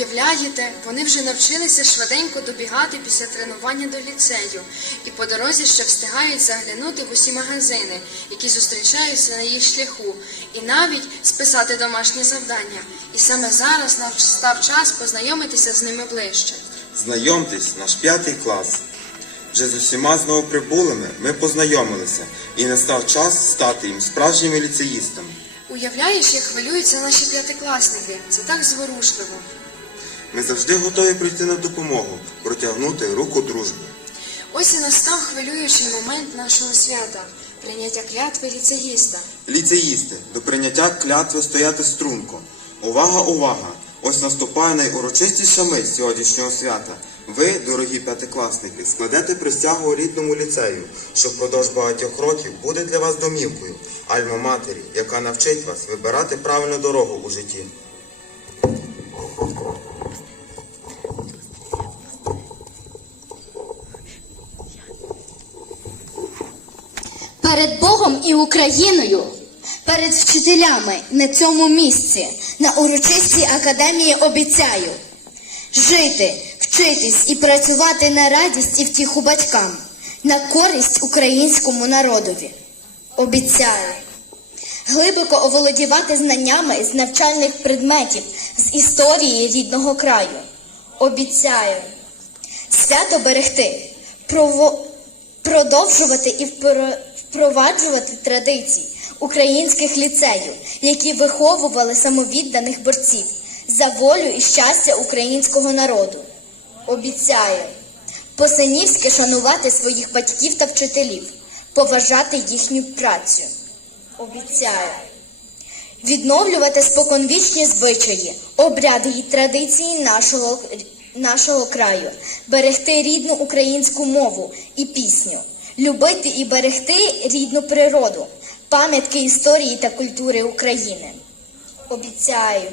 Уявляєте, вони вже навчилися швиденько добігати після тренування до ліцею, і по дорозі ще встигають заглянути в усі магазини, які зустрічаються на їх шляху, і навіть списати домашні завдання. І саме зараз настав час познайомитися з ними ближче. Знайомтесь, наш п'ятий клас. Вже з усіма з новоприбулими ми познайомилися, і настав час стати їм справжніми ліцеїстами. Уявляєш, як хвилюються наші п'ятикласники. Це так зворушливо. Ми завжди готові прийти на допомогу, протягнути руку дружби. Ось і настав хвилюючий момент нашого свята прийняття клятви ліцеїста. Ліцеїсти, до прийняття клятви стояти струнко. Увага, увага! Ось наступає найурочистіша мить сьогоднішнього свята. Ви, дорогі п'ятикласники, складете присягу рідному ліцею, що впродовж багатьох років буде для вас домівкою, альма-матері, яка навчить вас вибирати правильну дорогу у житті. Перед Богом і Україною, перед вчителями на цьому місці, на урочистій академії обіцяю жити, вчитись і працювати на радість і втіху батькам, на користь українському народові. Обіцяю глибоко оволодівати знаннями з навчальних предметів з історії рідного краю. Обіцяю свято берегти, прово- продовжувати і впро- впроваджувати традиції українських ліцеїв, які виховували самовідданих борців за волю і щастя українського народу. Обіцяю по-синівськи шанувати своїх батьків та вчителів, поважати їхню працю. Обіцяю відновлювати споконвічні звичаї, обряди і традиції нашого, нашого краю, берегти рідну українську мову і пісню, любити і берегти рідну природу, пам'ятки історії та культури України. Обіцяю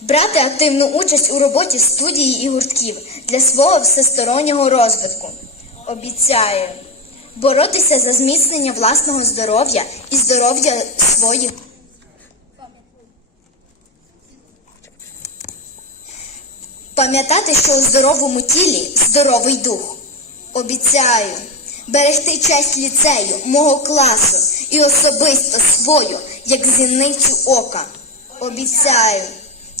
брати активну участь у роботі студії і гуртків для свого всестороннього розвитку. Обіцяю боротися за зміцнення власного здоров'я і здоров'я своїх. Пам'ятати, що у здоровому тілі здоровий дух. Обіцяю берегти честь ліцею, мого класу і особисто свою, як зіницю ока. Обіцяю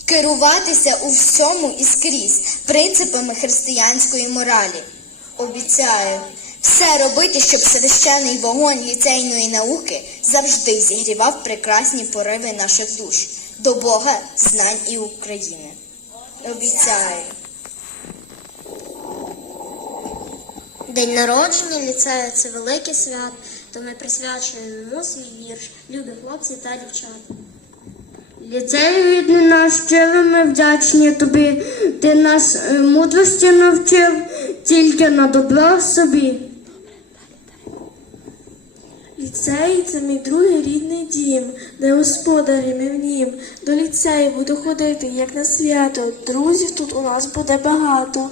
керуватися у всьому і скрізь принципами християнської моралі. Обіцяю все робити, щоб священий вогонь ліцейної науки завжди зігрівав прекрасні пориви наших душ до Бога, знань і України. Обіцяю. День народження ліцею це велике свято, то ми присвячуємо йому свій вірш, любі хлопці та дівчата. Ліцею рідний наш щиро ми вдячні тобі. Ти нас е, мудрості навчив тільки на добро собі. Ліцей це мій другий рідний дім, де господарі ми в нім. До ліцею буду ходити, як на свято. Друзів тут у нас буде багато.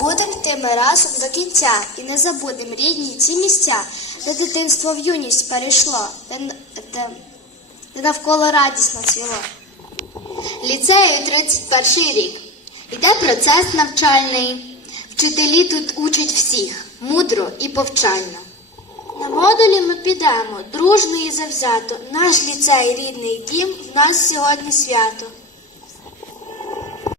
Будем йти ми разом до кінця і не забудем рідні ці місця, де дитинство в юність перейшло, де, де, де навколо радісно цвіло. Ліцею 31 рік. Іде процес навчальний. Вчителі тут учать всіх мудро і повчально. На модулі ми підемо, дружно і завзято. Наш ліцей, рідний дім, в нас сьогодні свято.